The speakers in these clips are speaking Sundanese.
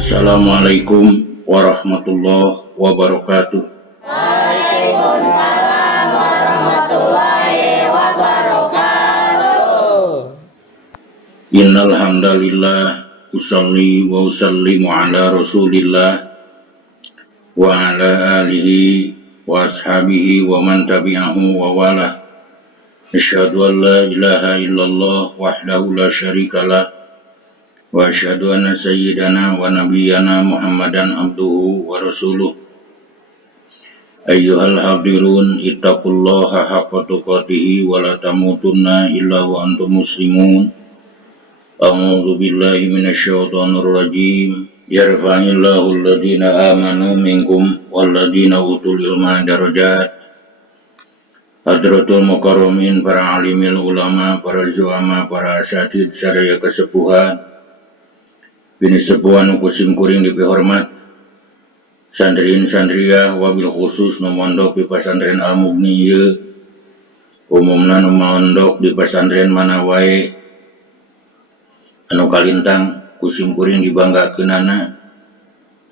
Assalamualaikum warahmatullahi wabarakatuh. Waalaikumsalam warahmatullahi wabarakatuh. Innal hamdalillah usolli wa usallimu ala Rasulillah wa ala alihi wa ashabihi wa man tabi'ahu wa wala. Asyhadu an la ilaha illallah wahdahu la syarikalah wa asyhadu anna sayyidana wa nabiyyana Muhammadan abduhu wa rasuluh. Ayyuhal hadirun ittaqullaha haqqa tuqatih wa la tamutunna illa wa antum muslimun. A'udzu billahi minasyaitonir rajim. Yarfa'illahu alladhina amanu minkum walladhina utul ilma darajat. Hadratul mukarramin, para alimil ulama, para zuama, para asatid saraya kesepuhan. Bini sepuhan kusim kuring dipihormat. Sandrin sandria wabil khusus nomondok di pesantren Al-Mughni, umumna nomondok di pesantren mana wae anu kalintang kusim kuring dibanggakeunana.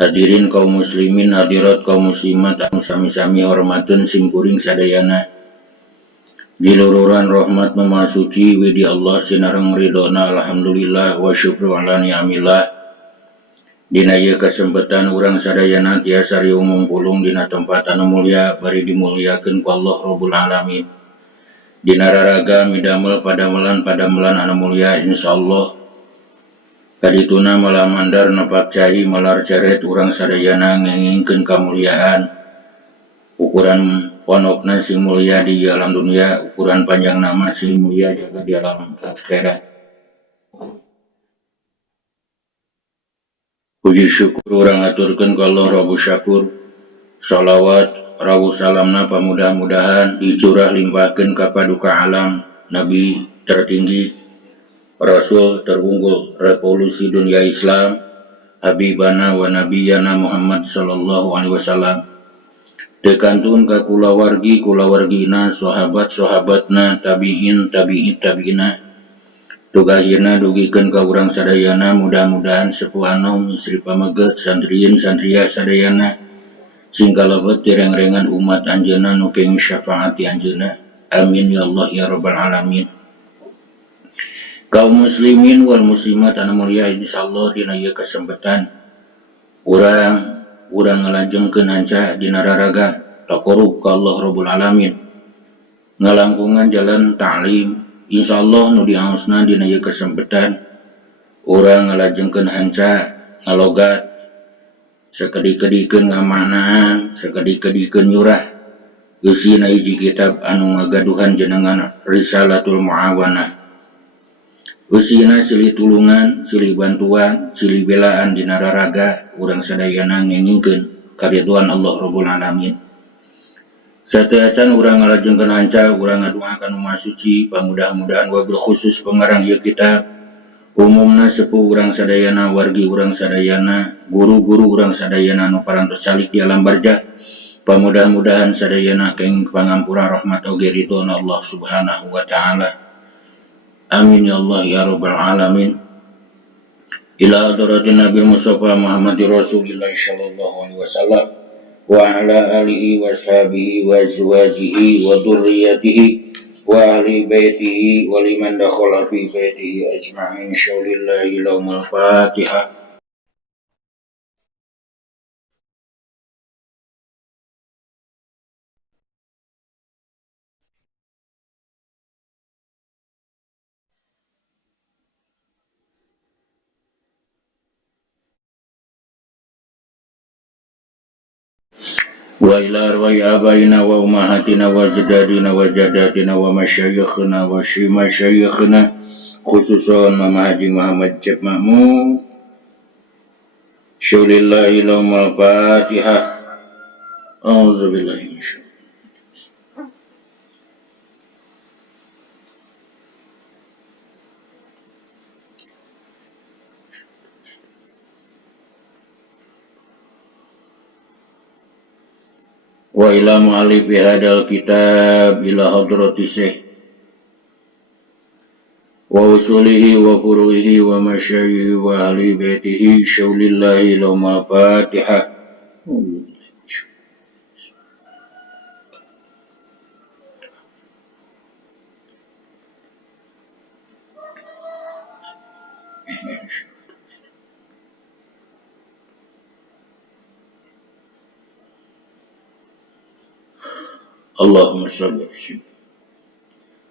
Hadirin kaum muslimin, hadirat kaum muslimat anu sami-sami hormateun sim kuring sadayana. Jilururan rahmat Maha Suci widi Allah sinareng ridona alhamdulillah wa syukru ala ni'amillah. Dina ieu kesempatan urang sadayana tiasa riumum pulung dina tempat anu mulia bari dimuliakeun ku Allah Rabbul Alamin. Dina raraga midamel padamelan anu mulia insyaallah. Kadituna malah mandar nepak cai malar ceret urang sadayana ngengingkeun kamuliaan. Ukuran ponokna sing mulia di alam dunia, ukuran panjang nama sing mulia jaga di alam akhirat. Puji syukur urang aturkeun ka Allah Rabbu Syakur. Shalawat rawuh salamna pamudah-mudahan dicurah limpahkeun ka paduka alam Nabi tertinggi, Rasul terunggul revolusi dunia Islam, Habibana wa Nabiyana Muhammad sallallahu alaihi wasallam. Dekantun ka kulawargina, sahabat-sahabatna, tabi'ina. Tugahirna dugikeun ka urang sadayana, mudah-mudahan sepuh anom istri pameget sandrieun sandria sadayana sing kalebet direng-rengan umat anjeunna nu kenging syafaat ti anjeunna. Amin ya Allah ya rabbal alamin. Kaum muslimin wal muslimat anu mulia, insyaallah dina ieu kesempatan urang ngalajengkeun hanca dina raraga taqarrub ka Allah Rabbul Alamin, ngalangkungan jalan ta'lim. Insyaallah nu diaosna dina ieu kesempatan urang ngalajengkeun hanca ngalogat sakedik-kedikeun ngamanaan, sakedik-kedikeun nyurah eusina hiji kitab anu ngagaduhan jenengan Risalatul Muawanah. Eusina silih tulungan, silih bantuan, silih belaan dina raraga urang sadayana ngengingkeun karidhoan Allah Rabbul Alamin. Sateasan urang ngalajengkeun hanca, urang ngadoakeun Maha Suci pamudah-mudahan wabil khusus pengarang ieu kitab, umumna sepuh urang sadayana, wargi urang sadayana, guru-guru urang sadayana anu parantos calik di alam barzah, pamudah-mudahan sadayana kenging pangampura rahmat oge ridhona Allah Subhanahu wa taala. Amin ya Allah ya rabbal alamin. Ila hadratin Nabi Mustafa Muhammadir Rasulillah sallallahu alaihi wasallam wa ala alihi wa sahbihi wa azwajihi wa dzurriyyatihi wa ahli baitihi wa liman dakhala fi baitihi ajma'in. Syaulillahi lahumul Fatihah. Wa ila arwai abaina wa ummahatina wa ajdadina wa jaddatina wa masyayikhina wa masyayikhina, khususan Mama Haji Muhammad Cep Makmum. Syaulillahi lahumul Fatihah. A'udzubillahi minasyaitonir wa ila mu'allifi hadal kitab ila hadrati Syekh wa usulihi wa furu'ihi wa masyayikhi wa ahli baitihi syaulillahi lama fatihah. Allahumma shalli ala sayyidina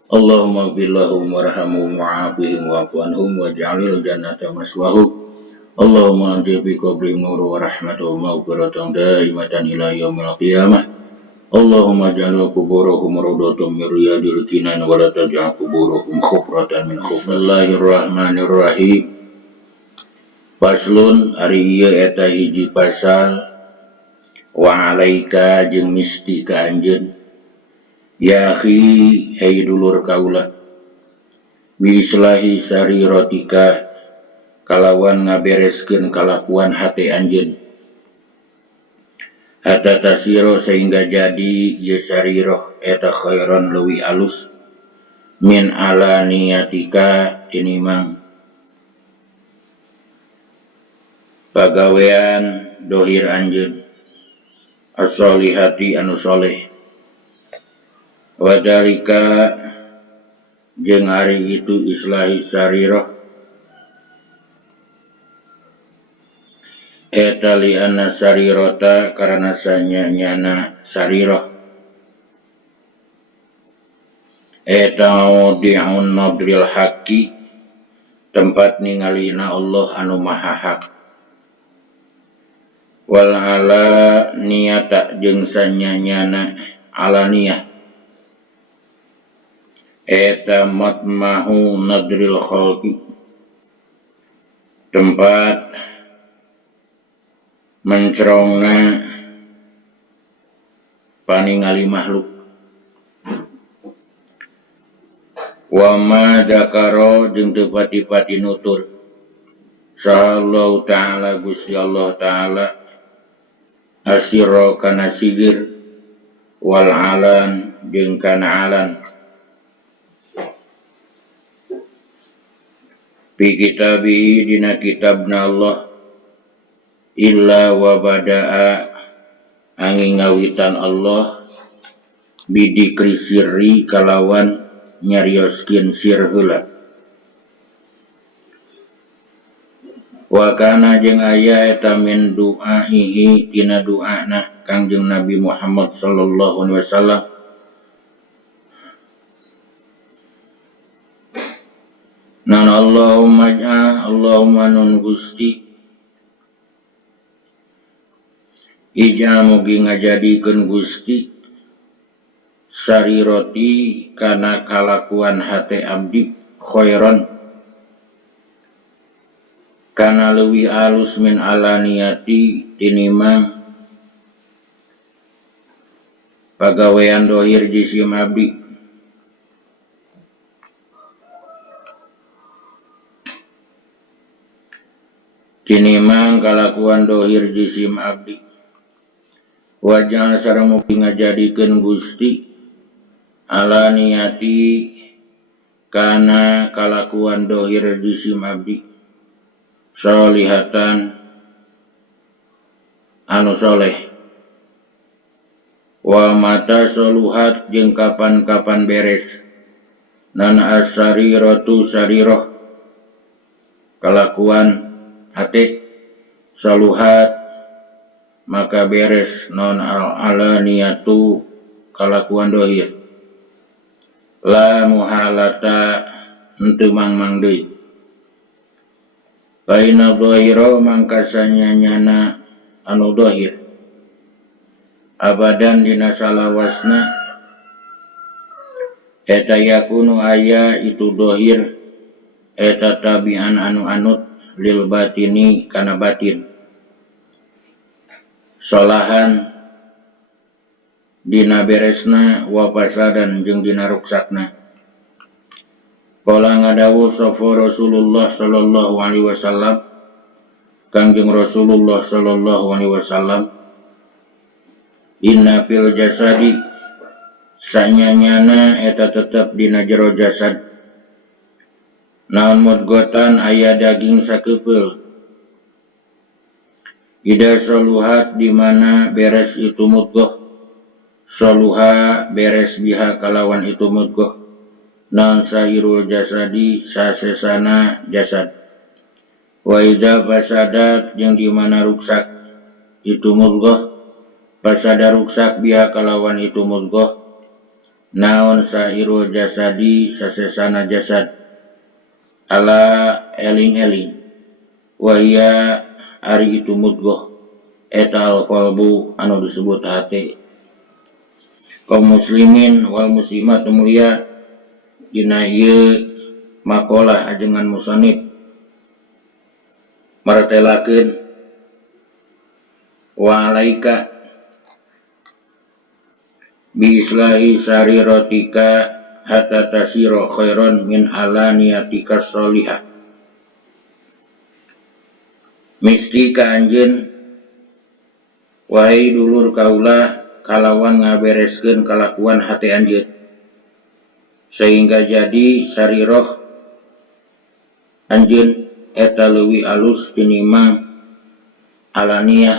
Allahumma ighfir lahum warhamhum wa'afihim wa'fu anhum waj'alil jannata maswahum. Allahumma anzil bi qabrihim nur wa rahmatuhum maghfiratan daimatan ila yaumil qiyamah. Allahumma ja'al kuburahum rawdatan min riyadil jinan wa la taj'al kuburahum khufratan min khufrati. Bismillahirrahmanirrahim. Faslun ari ieu eta hiji pasal wa alaika jeung misti ka anjeun ya akhi hei dulur kaula biislahi sariratika kalawan ngabereskeun kalakuan hate anjeun hatta tasiro sehingga jadi ye sariroh eta khairan leuwih alus min alaniyatika tinimang pagawean dohir anjeun as-solihati anu soleh wadalika jeung ari itu islahi sariroh eta lianna sarirota karena sanyanyana sariroh eta di'un nadril haqqi tempat ningalina Allah anu maha hak wal ala niyata jeung sanyanyana alaniyah eta matmahu nadril khalqi tempat mencerongna paningali makhluk wa ma dakaro jeung teu pati-pati nutur sallallahu ta'ala Gusti Allah ta'ala asira kana sigir wal alan jeung kana alan fi kitabihi dina kitabna Allah illa wa bada'a angin ngawitan Allah bidikri sirri kalawan nyarioskeun sir heula wa kana jeung aya eta min du'aihi tina du'ana Kangjeng Nabi Muhammad sallallahu alaihi wasallam nan Allahumma nun Gusti ija mugi ngajadikeun Gusti sariroti kana kalakuan hate abdi khairan kana leuwih alus min alaniyati tinimang pagawean dohir jisim abdi tinimang kalakuan dohir jisim abdi wajah sareng mugi ngajadikeun Gusti alaniyati kana kalakuan dohir jisim abdi solihatan anu soleh wa mata soluhat jeung kapan-kapan beres nan as-sariratu sariroh kalakuan hati saluhat maka beres non alaniyatu kalakuan dohir la muhalata henteu mangmang deui baina dohiro mangkasanya nyana anu dohir abadan dina salawasna eta yakunu aya itu dohir eta tabian anu anut lil batini kana batin solahan dina beresna wa fasadan jeung dina ruksakna qala ngadawu sapa Rasulullah sallallahu alaihi wasallam Kangjeng Rasulullah sallallahu alaihi wasallam inna fil jasadi sanyanyana eta tetep dina jero jasad naon mudgotan aya daging sakepeul. Ida soluhat di mana beres itu mudgoh, soluha beres biha kalawan itu mudgoh, naon sahirul jasadi sasesana jasad. Wa ida fasadat yang di mana ruksak itu mudgoh, fasada ruksak biha kalawan itu mudgoh, naon sahirul jasadi sasesana jasad. Ala eling-eling wahia ari itu mudgoh eta al-qalbu anu disebut hati. Kaum muslimin wal muslimat mulia dina ieu makalah ajengan musannif maratelakeun wa alaika bi islahi sariratika hatta tasira khairan min alaniyatika sholihah. Misti ka anjeun wahai dulur kaulah kalawan ngabereskeun kalakuan hati anjeun sehingga jadi sariroh anjeun eta leuwih alus tinimbang alaniyah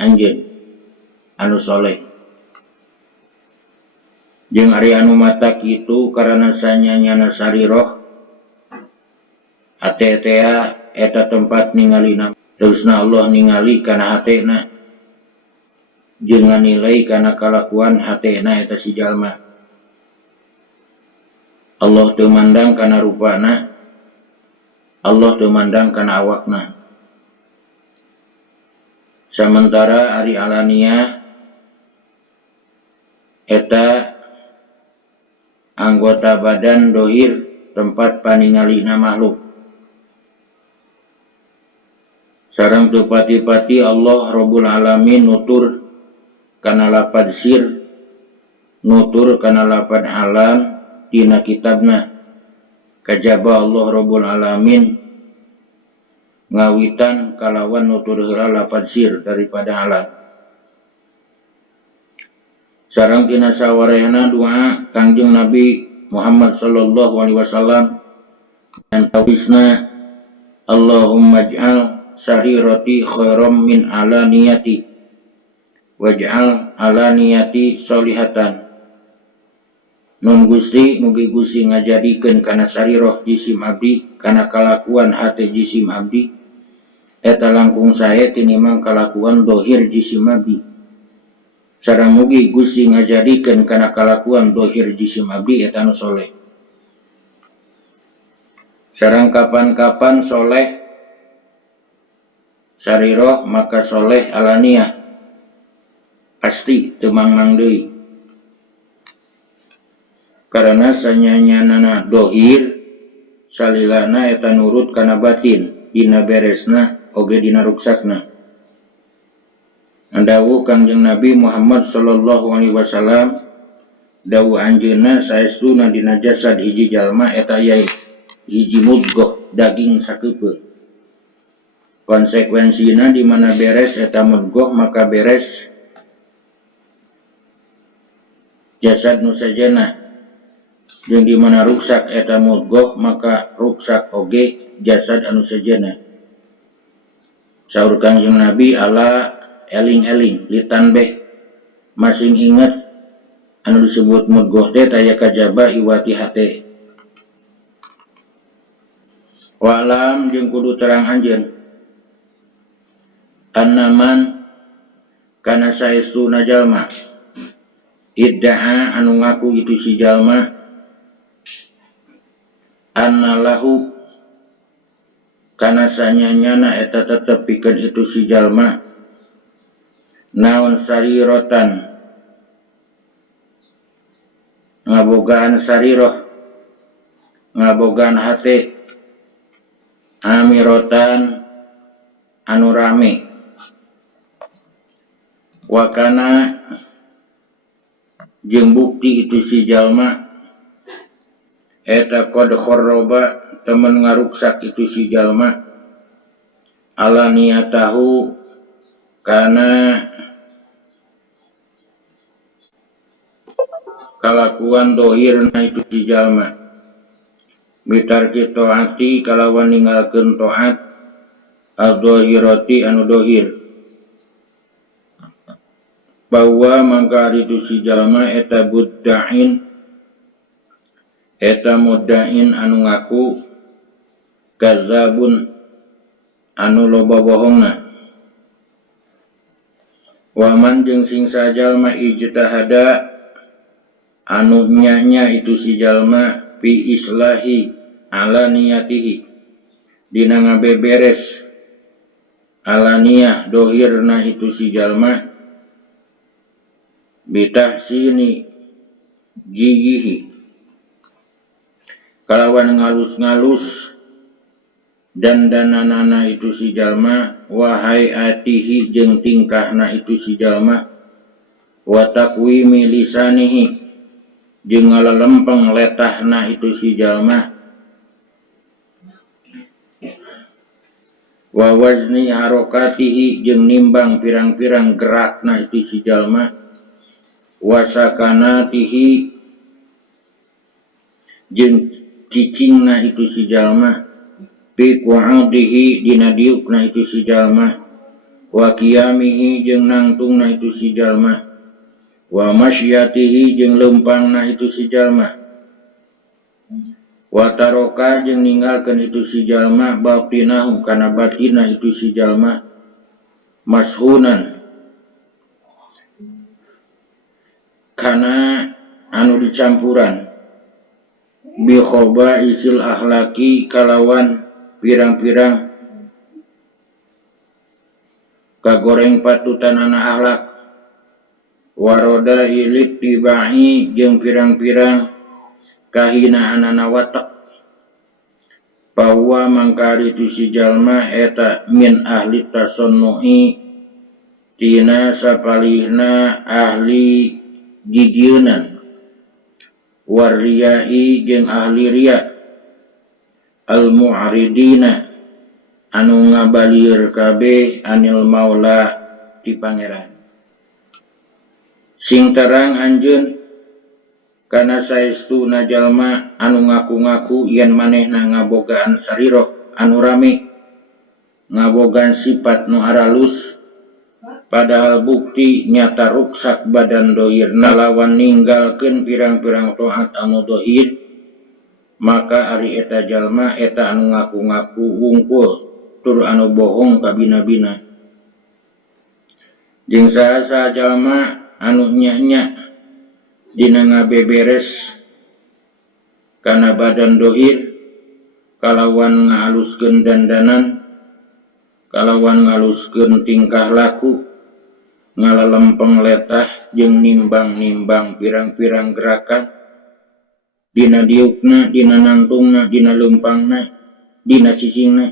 anjeun anu soleh. Jeung ari anu mata kitu karana sanyanyana sariroh hate tea eta tempat ningalina, terusna Allah ningali kana hatena jeung nganilai kana kalakuan hatena eta si jalma. Allah teu mandang kana rupana, Allah teu mandang kana awakna. Sementara ari alaniyah eta anggota badan dohir tempat paningalina makhluk. Sareng teu pati-pati Allah Rabbul Alamin nutur kana lapad sir, nutur kana lapad alam dina kitabna. Kajaba Allah Rabbul Alamin ngawitan kalawan nutur heula lapad sir daripada alam. Sareng tina sawarehna doa Kangjeng Nabi Muhammad sallallahu alaihi wasallam dan tawisna Allahumma ij'al sarirati khairam min alaniyati waj'al alaniyati solihatan. Nun Gusti mugi Gusti ngajadikeun kana sariroh jisim abdi kana kalakuan hate jisim abdi eta langkung sae tinimbang kalakuan dohir jisim abdi. Sareng mugi Gusti ngajadikeun kana kalakuan dohir jisim abdi eta anu soleh. Sareng kapan-kapan soleh sariroh maka soleh alaniyah pasti teu mangmang deui. Karena sanyanyanana dohir salilana eta nurut kana batin dina beresna oge dina ruksakna. Dawuh Kangjeng Nabi Muhammad sallallahu alaihi wasallam dawuh anjeunna saestuna dina jasad hiji jalma eta aya hiji mudghah daging sakepeul. Konsekuensina di mana beres eta mudghah maka beres jasad nu sajana, jeung di mana ruksak eta mudghah maka ruksak oge jasad anu sajana. Saur Kangjeng Nabi ala eling-eling litanbeh masing inget anu disebut mudghah teh taya kajaba iwati hate. Wa alam jeung kudu terang anjeun annaman kana saestuna jalma idda'a anu ngaku itu si jalma annalahu kana sanyanyana eta tetep pikeun itu si jalma naon sarirotan ngabogaan sariroh ngabogaan hate amirotan anu rame wakana jeung bukti itu si jalma eta qad kharraba temen ngaruksak itu si jalma ala niyatahu kana kalakuan dohirna itu si jalma bitarki taati kalawan ninggalkeun taat adzahirati anu dohir bahwa mangka ari tu si jalma eta budda'in eta muddain anu ngaku kadzabun anu loba bohongna waman jeung sing sajalma ijtihada anu nya itu si jalma fi islahi ala niyatihi dina ngabeberes alaniyah dohirna itu si jalma bitahsini gigihi kalawan ngalus-ngalus dan dananana itu si jalma wahai atihi jeung tingkahna itu si jalma wa taqwimi lisanihi jeung ngalalempeng letahna itu si jalma wa wazni harokatihi jeung nimbang pirang-pirang gerakna itu si jalma wa sakanatihi jeung cicingna itu si jalma fi qu'udihi dina diukna itu si jalma wa qiyamihi jeung nangtungna itu si jalma wa masyatihi jeung lempangna itu si jalma wa taroka jeung ninggalkeun itu si jalma batinahu kana batina itu si jalma mashunan kana anu dicampuran bi khabaisil akhlaqi kalawan pirang-pirang kagoreng patutanana akhlak waroda ilit tibahi jeung pirang-pirang kahinaanana watak bahwa mangkari tu si jalma eta min ahli tasannu'i tina sapalihna ahli gigieun wariyai jeung ahli riya al mu'ridina anu ngabalir kabeh anil maula di pangeran sing terang anjeun kana saestuna jalma anu ngaku-ngaku yen manehna ngabogaan sariroh anu rame ngabogaan sifat nu aralus padahal bukti nyata ruksak badan dohirna lawan ninggalkeun pirang-pirang taat anu dohir maka ari eta jalma eta anu ngaku-ngaku wungkul tur anu bohong ka bina-bina jeung saha jalma anu nya-nya dina ngabeberes kana badan dohir kalawan ngahaluskeun dandanan kalawan ngaluskeun tingkah laku ngalalempeng letah jeung nimbang-nimbang pirang-pirang gerakan dina diukna, dina nangtungna, dina lempangna, dina cicingna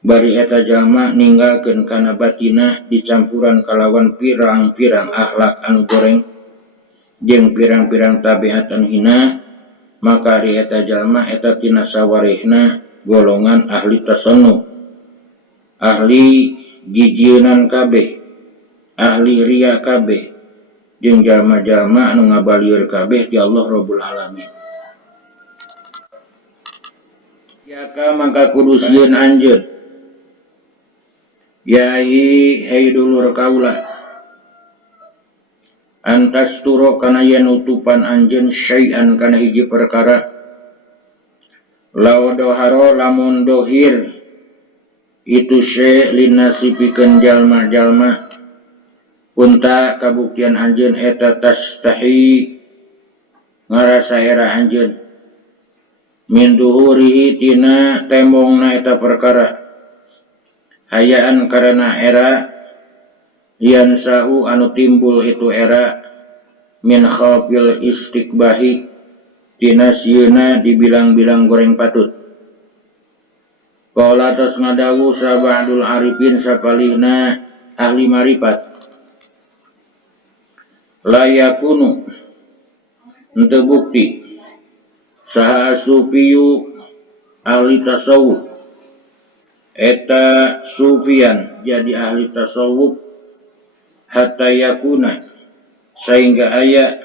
bari eta jalma ninggalkeun kana batina dicampuran kalawan pirang-pirang akhlak anu goreng jeung pirang-pirang tabiat anu hina maka ari eta jalma eta tina sawarehna golongan ahli tasannu ahli gijienan kabeh ahli riya kabeh jeung jalma-jalma anu ngabalieur kabeh ti Allah Rabbul Alamin. Yaka mangka kudu sieun anjeun yai hei dulur kaula antas turo kana yen utupan anjeun syai'an kana hiji perkara laudoharo lamun dohir itu syai' linasi pikeun jalma-jalma punta kabuktian anjeun eta tastahi ngarasa era anjeun min duhurihi tina tembongna eta perkara hayaan karena era yansa'u anu timbul itu era min khafil istiqbahi tina sieuna dibilang-bilang goreng patut qala tos ngadawu sabadul arifin sapalihna ahli marifat layakunu henteu bukti saha sufiyu ahli tasawuf eta sufian jadi ahli tasawuf hatta yakuna sehingga aya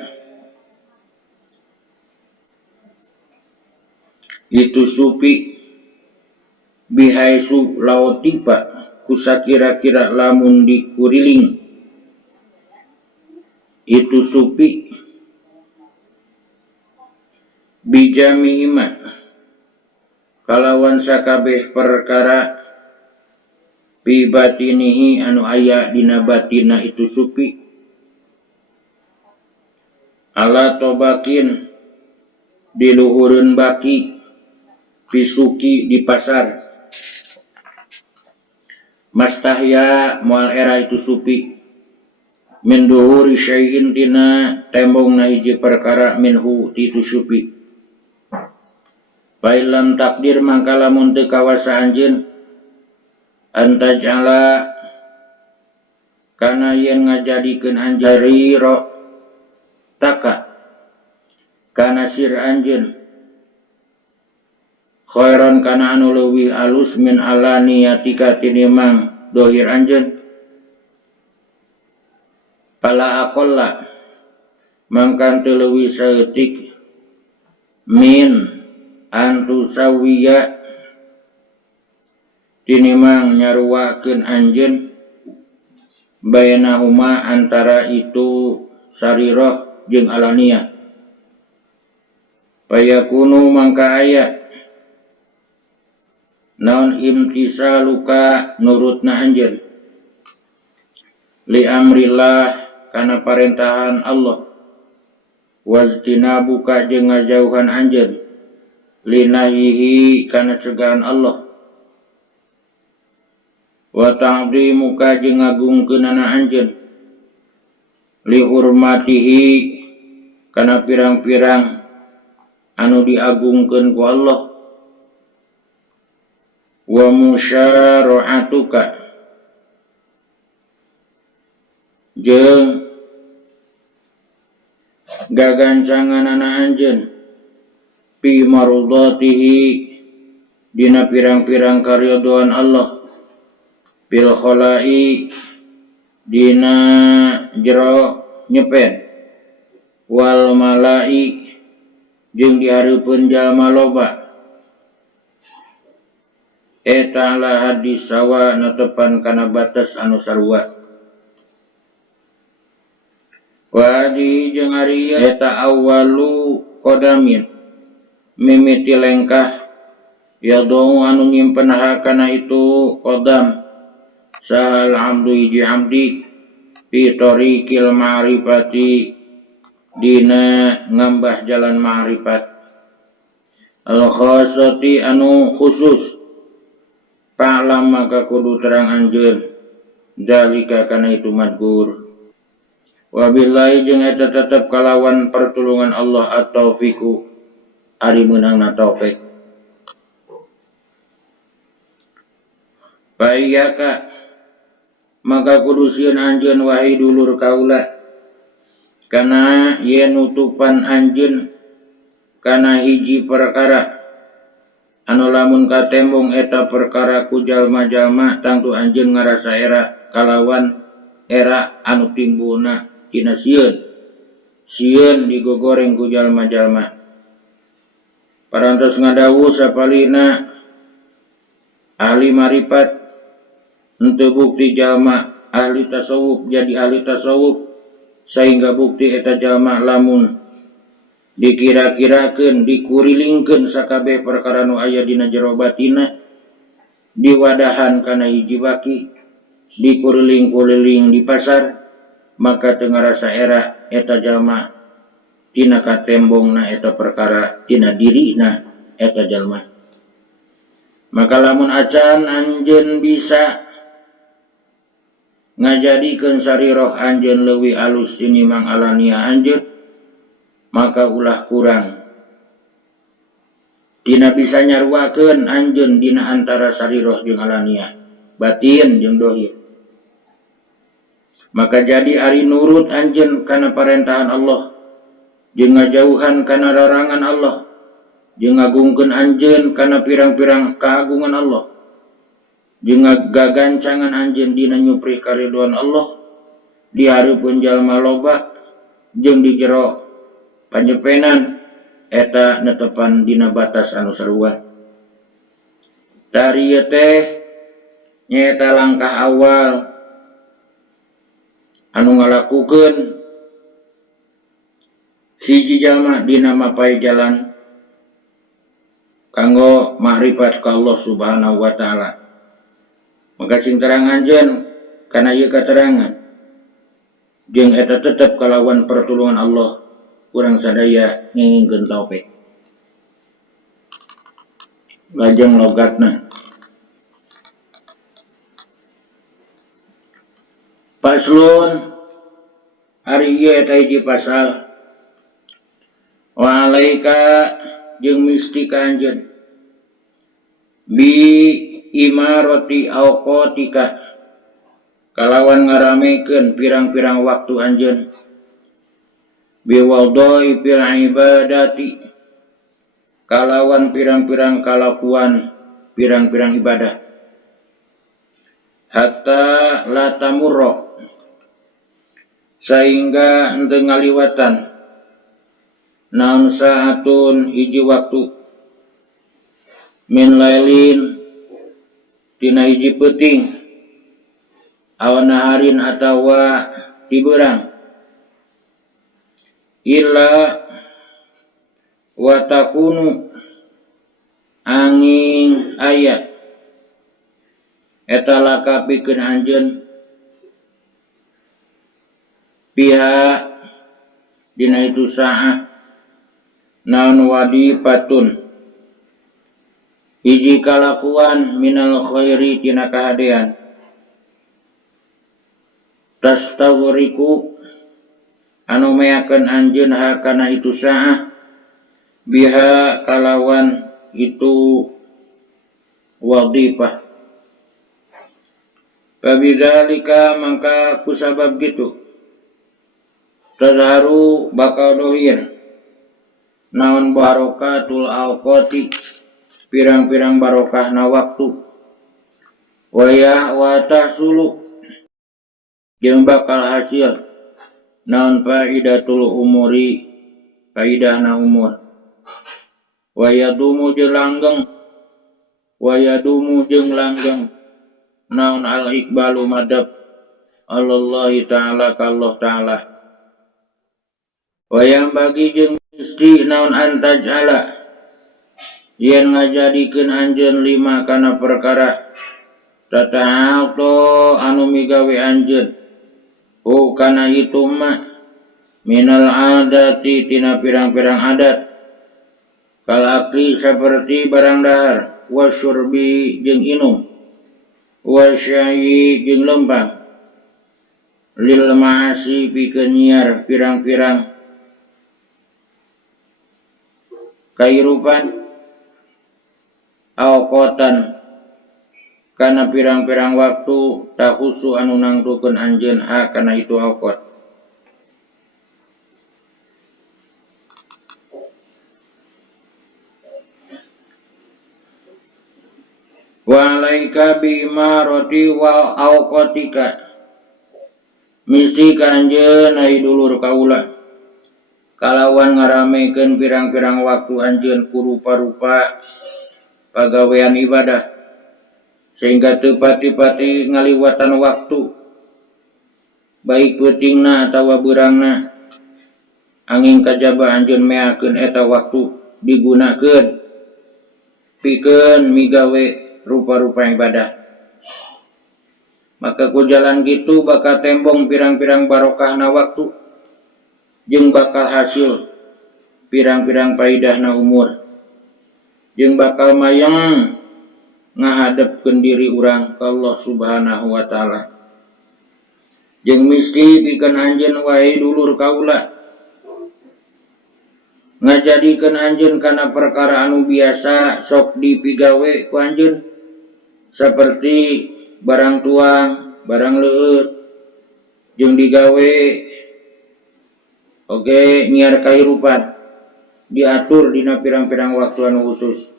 itu supi bihaisu lautipa kusakira-kira lamun dikuriling itu supi bijamihima kalawan sakabeh perkara bi batinihi anu aya dina batina itu supi ala tobakin diluhureun baki pisuki di pasar mastahya moal era itu supi min duhuri syai'in tina tembong na hiji perkara minhu itu supi Bailam takdir mangka lamun teu kawasa anjeun antajala kana yen ngajadikeun anjari ro taka kana sir anjeun khairan kana anu leuwih alus min alaniyatika tinimang dohir anjeun pala aqalla mangkan teu leuwih saeutik min antu sawiya tinimang nyaruwakeun anjeun bainahuma antara itu sariroh jeung alaniyah payakunu mangka aya naon imtisaluka nurutna anjeun li amrillah kana parentahan Allah wajtinabuka jeung ngajauhan anjeun linahihi kana cegahan Allah wa ta'dhimuka jeung ngagungkeunana anjeun li hurmatihi kana pirang-pirang anu diagungkeun ku Allah wa musyara'atuka jeung gagancanganana anjeun fi marudatihi dina pirang-pirang karidhoan Allah bil khalai dina jero nyepen wal malai jeung dihareupeun jalma loba eta la hadis sawa netepan kana batas anu sarua wadi jeung ari eta awalu qadamin mimiti lengkah yadau anu nyimpen hakana itu qadam sahal abdu iji abdi fi tariqil ma'rifati dina ngambah jalan ma'rifat al khasati anu khusus pa'lam maka kudu terang anjeun dalika kana itu madgur wabillahi jeung eta tetep kalawan pertulungan Allah at-taufiqu ari meunangna taufik bayyaka maka kudu sieun anjeun wahai dulur kaula kana yen nutupan anjeun kana hiji perkara anu lamun katembong eta perkara ku jalma-jalma tangtu anjeun ngarasa era kalawan era anu timbulna tina sieun digogoreng ku jalma-jalma parantos ngadawu sapalina ahli marifat henteu bukti jalma ahli tasawuf jadi ahli tasawuf sehingga bukti eta jalma lamun dikira-kirakeun dikurilingkeun sakabeh perkara nu aya dina jero batina diwadahan kana hiji baki dikuriling-kuriling di pasar maka teu ngarasa era eta jalma tina katembongna eta perkara tina dirina eta jalma maka lamun acan anjeun bisa ngajadikeun sariroh anjeun leuwih alus tinimang alaniah anjeun maka ulah kurang tina bisa nyaruakeun anjeun dina antara sariroh jeung alaniah batin jeung dohir maka jadi ari nurut anjeun kana parentahan Allah jeung ngajauhan kana larangan Allah jeung ngagungkeun anjeun kana pirang-pirang kaagungan Allah jeung gagancangan anjeun dina nyuprih karidhoan Allah dihareupeun jalma loba jeung di jero panjepenan eta netepan dina batas anu sarua. Dari teh nyaeta langkah awal anu ngalakukeun siji jalma dina mapai jalan kanggo makrifat ka Allah Subhanahu wa taala. Maka sing terang anjeun kana ieu katerangan jeung eta tetep kalawan pertulungan Allah urang sadaya ngingingkeun taufik. Lajeng logatna paslun ari ieu eta hiji pasal wa alaika jeung misti ka anjeun bi imarati auqatika kalawan ngaramekeun pirang-pirang waktu anjeun biwadai fil ibadati kalawan pirang-pirang kalakuan pirang-pirang ibadah hatta la tamurra sehingga henteu ngaliwatan naon saatun hiji waktu min lailin tina hiji peuting aw naharin atawa di beurang illa wa takunu angin ayat eta lakapikeun anjeun pihak dina itu saah naon wadipatun hiji kalakuan minal khairi tina kahadean tastawriku anu meakeun anjeun hakana itu saah biha kalawan itu wadipah kabidzalika mangka kusabab gitu tadharu bakal dohir naon barokatul awqati pirang-pirang barokahna waktu wayah watahsulu jeung bakal hasil naon faidatul umuri faidahna umur wayadumu jeung langgeng naon al iqbalu madab Allahi ta'ala ka Allah ta'ala wayang bagi jeung mesti naon antajala yen ngajadikeun anjeun lima kana perkara tata'alto anu migawe anjeun kana itu mah minal adati tina pirang-pirang adat kal akli seperti barang dahar wasyurbi jeung inum wasyayi jeung lempang lil ma'asi pikeun nyiar pirang-pirang kairupan awqatan kana pirang-pirang waktu tahusu anu nangtukeun anjeun kana itu awqat wa alaika bi imarati wa awqatika mesti ka anjeun ai dulur kaula kalawan ngaramekeun pirang-pirang waktu anjeun kurupa-rupa pagawean ibadah sehingga teu pati-pati ngaliwatan waktu baik peutingna atawa beurangna angin kajaba anjeun meakeun eta waktu digunakeun pikeun migawe rupa-rupa ibadah maka ku jalan gitu bakal tembong pirang-pirang barokahna waktu jeung bakal hasil pirang-pirang faidahna umur jeung bakal mayang ngahadepkeun diri urang ka Allah Subhanahu wa taala jeung misti pikeun anjeun wae dulur kaula ngajadikeun anjeun kana perkara anu biasa sok dipigawe ku anjeun saperti barang tuang, barang leueur jeung digawe oge nyiar kahirupan diatur dina pirang-pirang waktu anu khusus.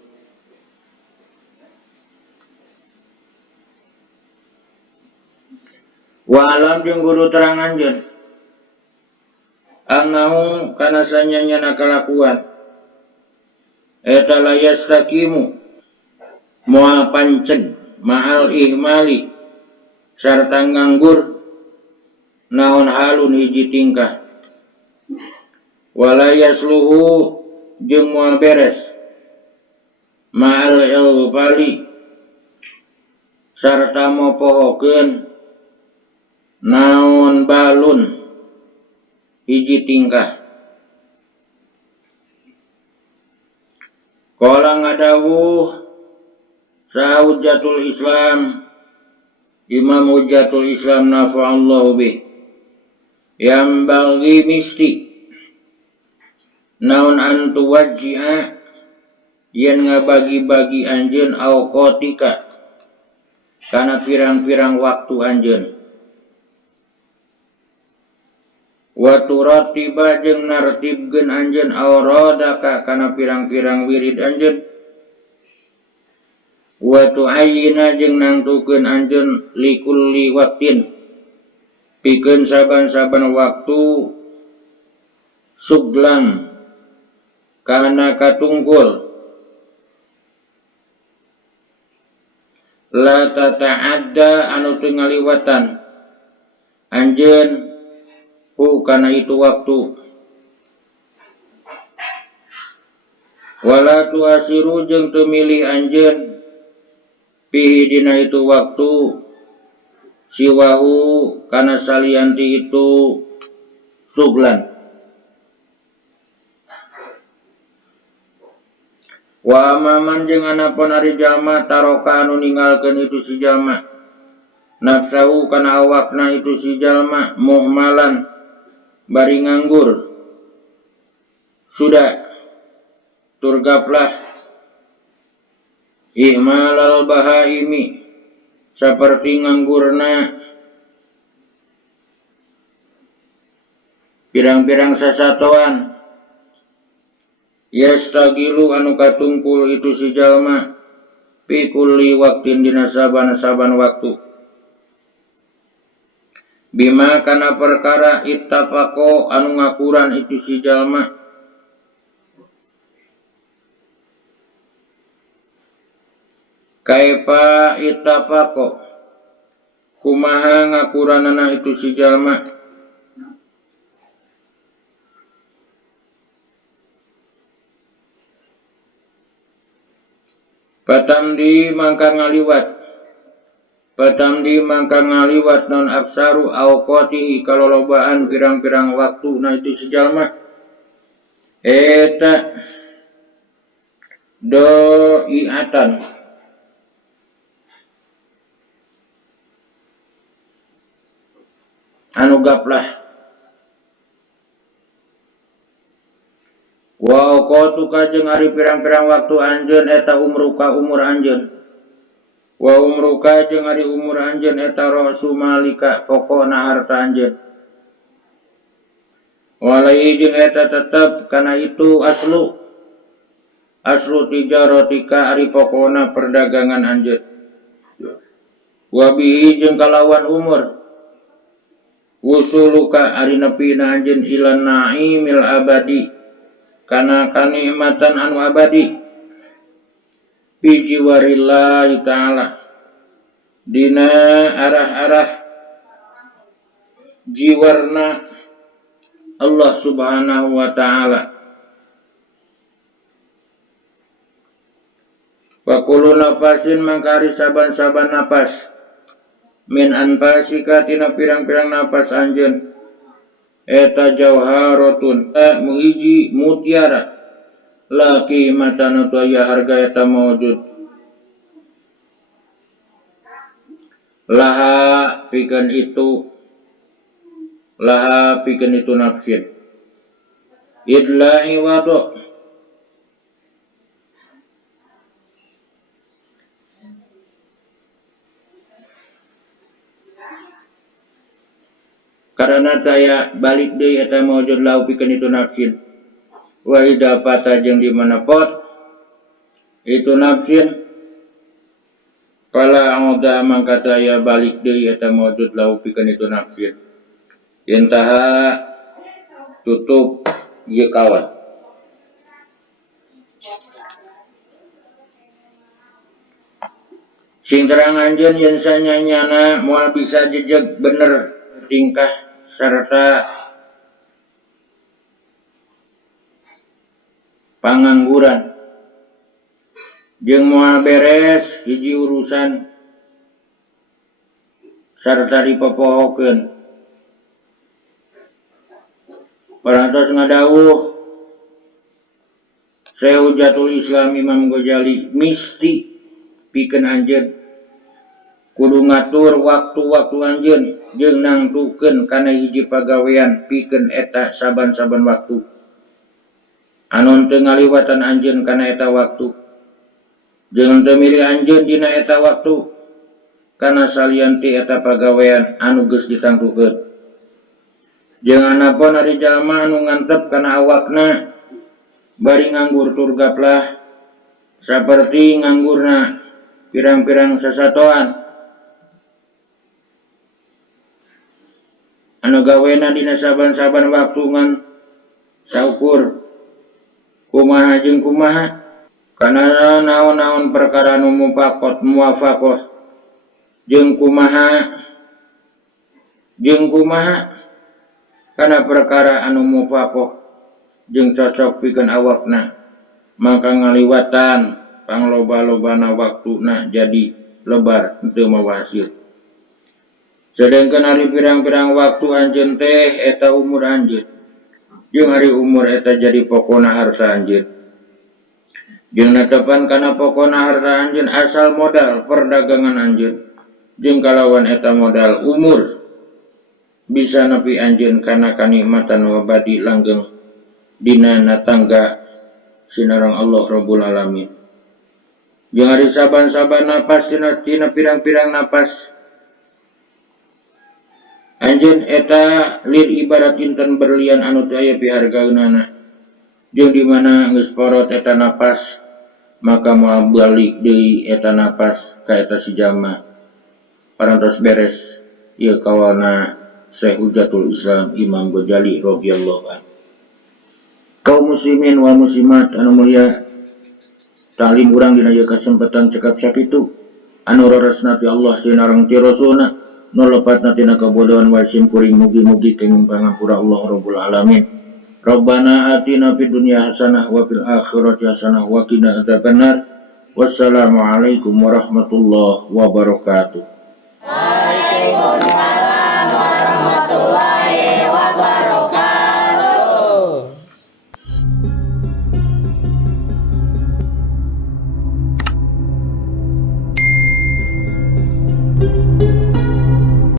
Wa alam jeung guru terang anjeun annahu kana sanyanyana kalakuan eta la yastaqimu moal panceg ma'al ihmali sarta nganggur naon halun hiji tingkah wala yasluhu jeung moal beres ma'al ilbali sarta mopohokeun naon balun hiji tingkah. Qala ngadawuh sa Hujjatul Islam Imam Hujjatul Islam nafa'allahu bih yang bagi misti naon antu wajji'a yen ngabagi-bagi anjeun auqatika kana pirang-pirang waktu anjeun wa turatiba jeung nartibkeun anjeun auradaka kana pirang-pirang wirid anjeun wa tu'ayyina jeung nangtukeun anjeun likulli waqtin pikeun saban-saban waktu suglang kana katungkul la tata'adda anu teu ngaliwatan anjeun kana itu waktu wala tuasiru jeung teu milih anjeun pihi dina itu waktu siwahu kana salianti itu suglan wa amaman jeung anapun ari jalma taroka anu ninggalkeun itu si jalma nafsahu kana awakna itu si jalma muhmalan bari nganggur sudah turgaplah ihmalal bahaimi seperti nganggurna pirang-pirang sasatoan yastagilu anu katungkul itu si jalma fi kulli waqtin dina saban-saban waktu bima kana perkara ittafaqo anu ngakuran itu si jalma kaifa ittafaqo kumaha ngakuranana itu si jalma patamdi mangka ngaliwat non absaru awqatihi kalolobaan pirang-pirang waktu na itu si jalma eta doiatan anu gaplah wa awqatuka jeung ari pirang-pirang waktu anjeun eta umruka umur anjeun wa umruka jeung ari umur anjeun eta rasu malika pokona harta anjeun walai jeung eta tetep kana itu aslu tijaratika ari pokona perdagangan anjeun wa bihi jeung kalawan umur wusuluka ari nepina anjeun ila naimil abadi kana kanikmatan anu abadi fi jiwarillahi ta'ala dina arah-arah jiwarna Allah subhanahu wa ta'ala wa kullu nafasin mangkari saban-saban napas min anfasika tina pirang-pirang napas anjeun eta jauharatun muhiji mutiara laki matan aya harga eta maujud laha pikeun itu nafsin idlahi wado karena daya balik deui eta maujud lahu pikeun itu nafsin wa idapata jeung di mana pot itu nafsin pala auda mangka daya balik deui eta maujud lahu pikeun itu nafsin intaha tutup ieu kawan Sing terang anjeun yen sanyanyana moal bisa jejeg bener tingkah serta pangangguran jeung moal beres hiji urusan sarta dipopohokeun. Parantos ngadawuh Syekh Hujatul Islam Imam Ghazali, misti pikeun anjeun kudu ngatur waktu-waktu anjeun jeung nangtukeun kana hiji pagawean pikeun eta saban-saban waktu. Anu teu ngaliwatan anjeun kana eta waktu jeung teu milih anjeun dina eta waktu kana salian ti eta pagawean anu geus ditangtukeun. Jeung anapun ari jalma anu ngantep kana awakna bari nganggur turgaplah saperti nganggurna pirang-pirang sasatoan anu gawena dina saban-saban waktu ngan saukur kumaha jeung kumaha kana naon-naon perkara anu muwafaqah jeung kumaha kana perkara anu muwafaqah jeung cocok pikeun awakna, maka ngaliwatan pangloba-lobana waktuna jadi lebar teu mawa hasil. Sedengkeun ari pirang-pirang waktu anjeun teh eta umur anjeun jeung ari umur eta jadi pokona harta anjeun. Jeung netepan kana pokona harta anjeun asal modal perdagangan anjeun jeung kalawan eta modal umur bisa nepi anjeun kana kanikmatan wabadi langgeng dina natangga sinareng Allah Rabbul Alamin. Jeung ari saban-saban napas tina pirang-pirang napas anjeun eta lil ibarat inten berlian anu teu aya pihargaeunana. Jeung di mana geus porot eta napas maka moal balik deui eta napas ka eta si jalma parantos beres ieu kawana Syekh Hujatul Islam Imam Ghazali radhiyallahu anhu. Kaum muslimin wal muslimat anu mulia, taklim urang dina ieu kasempatan cekap sakitu anu rorosna ti Allah sinareng ti Rasulna nu lepatna tina kabodohan wa sim kuring mugi-mugi kenging pangampura Allah Rabbul Alamin. Rabbana atina fid dunya hasanah wa fil akhirati hasanah wa qina adzabannar. Wassalamualaikum warahmatullahi wabarakatuh. Waalaikumsalam warahmatullahi wabarakatuh.